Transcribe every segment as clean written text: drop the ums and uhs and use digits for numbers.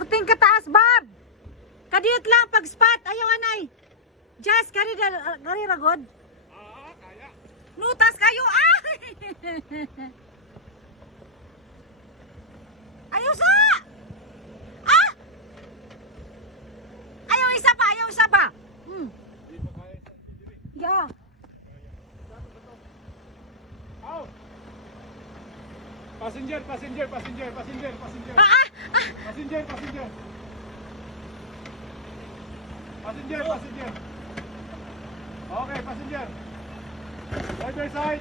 Kurting kataas, Bob. Kadiyot lang pag spot. Ayaw anay. Just kari ragod. Kaya. Nutas kayo. Ah! Ayaw sa! Ah! Ayaw isa pa, ayaw isa pa. Di pa kaya sa diri. Yeah. Aw! Passenger. Ah, ah, ah. Passenger. Okay, passenger. Driver side.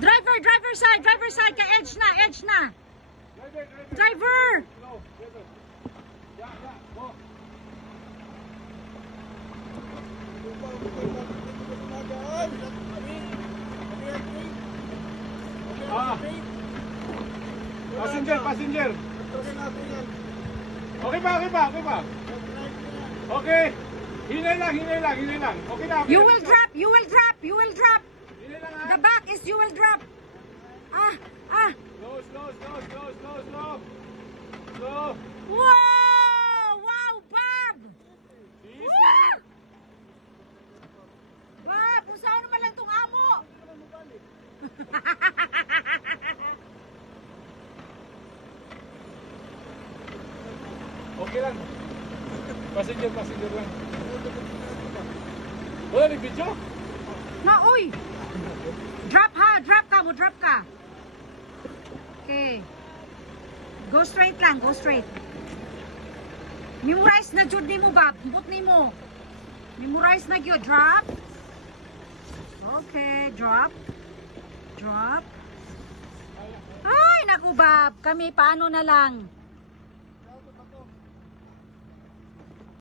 Driver side, ka edge na. Driver! Slow, driver. Yeah, go. Passenger. Okay pa. Okay. Hinay lang. Okay na. You will drop. Hinay lang ha. The back is you will drop. Ah. Slow. Wow, Bob! Easy. Wow! Bob, kung saan naman lang itong amo? Okay lang. Passenger lang. Wala ni video? Na, uy! Drop ka. Okay. Go straight. Memorize na jud nimo, Bob. Ambot nimo. Memorize na gyud. Drop. Okay, drop. Ay, naku, Bob. Kami paano na lang.